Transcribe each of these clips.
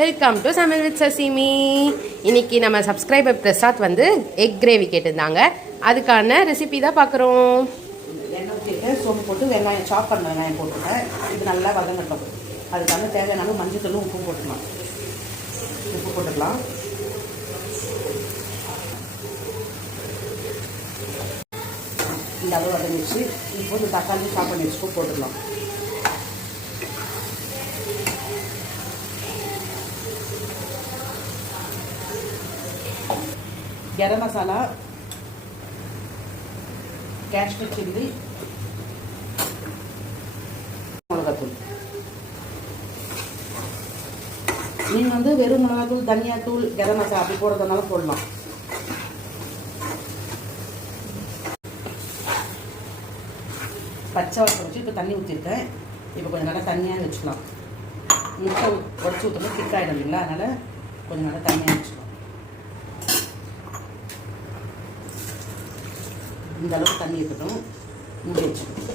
Welcome to சமையல் with சசிமி. இன்னைக்கு நம்ம சப்ஸ்கிரைபர் பிரசாத் வந்து எக் கிரேவி கேட்டிருந்தாங்க. அதுக்கான ரெசிபி தான் பார்க்குறோம். எண்ணெய் ஊற்றிட்டு சோம்பு போட்டு வெங்காயம் சாப் பண்ண வெங்காயம் போட்டுருக்கேன். இது நல்லா வதங்கட்டும். அதுக்காக தேவையான மஞ்சள் தூளும் உப்பும் போட்டுக்கலாம். உப்பு போட்டுக்கலாம். இந்த அளவு வதங்கிச்சு. இப்போ இந்த தக்காளி சாப் பண்ணி வச்சுக்கோ போட்டுக்கலாம். கரம் மசாலா, காஷ்மீர் சில்லி, மிளகாத்தூள். நீங்கள் வந்து வெறும் மிளகாத்தூள், தனியாத்தூள், கரம் மசாலா அப்படி போடுறதுனால போடலாம். பச்சை வாசம் வச்சு இப்போ தண்ணி ஊற்றிருக்கேன். இப்போ கொஞ்சம் நல்லா தண்ணியாக வச்சுக்கலாம். முட்டை உடச்சி ஊற்றணும், திக்காயிடும் இல்லைங்களா? அதனால் கொஞ்சம் நல்லா தண்ணியாக வச்சுக்கலாம். இந்த அளவுக்கு தண்ணி இருக்கட்டும். மூடி வச்சுக்கணும்.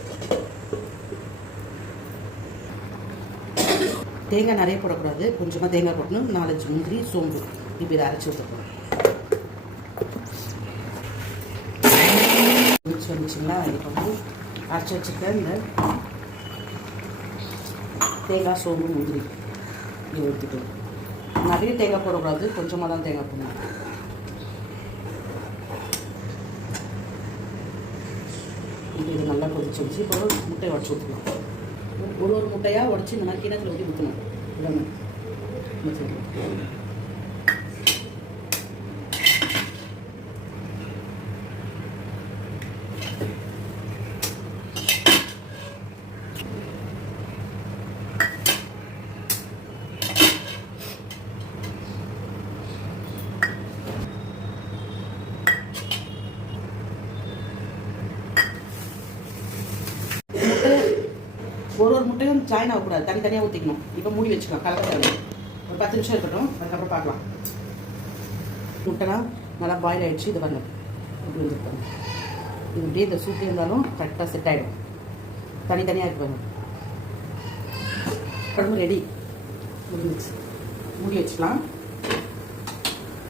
தேங்காய் நிறைய போடக்கூடாது, கொஞ்சமாக தேங்காய் போடணும். 4-5 முந்திரி, சோம்பு இப்போ இதை அரைச்சி ஊற்றணும். வந்துச்சுங்களா? இப்போ வந்து அரைச்சி வச்சுருக்கேன். இந்த தேங்காய், சோம்பு, முந்திரி இதை ஊற்றிக்கணும். நிறைய தேங்காய் போடக்கூடாது, கொஞ்சமாக தான் தேங்காய் போடணும். இது நல்லா கொதிச்சு வச்சு இப்போ முட்டையை உடச்சி ஊற்றலாம். ஒரு முட்டையாக உடச்சி இந்த மாதிரி கிணத்துல ஊற்றி ஊற்றணும். எல்லாமே ஊற்றிடலாம். ஒரு முட்டையும் ஜாயின் ஆகக்கூடாது, தனித்தனியாக ஊற்றிக்கணும். இப்போ மூடி வச்சுக்கலாம். கலக்க ஒரு 10 நிமிஷம் இருக்கட்டும், அதுக்கப்புறம் பார்க்கலாம். முட்டைலாம் நல்லா பாயில் ஆகிடுச்சு. இது பாருங்க இப்படி வந்துருப்பாங்க. இது இப்படியே இந்த சூப்பி இருந்தாலும் கரெக்டாக செட் ஆகிடும். தனித்தனியாக இருப்பாங்க. குழம்பு ரெடி முடிஞ்சிச்சு. மூடி வச்சுக்கலாம்.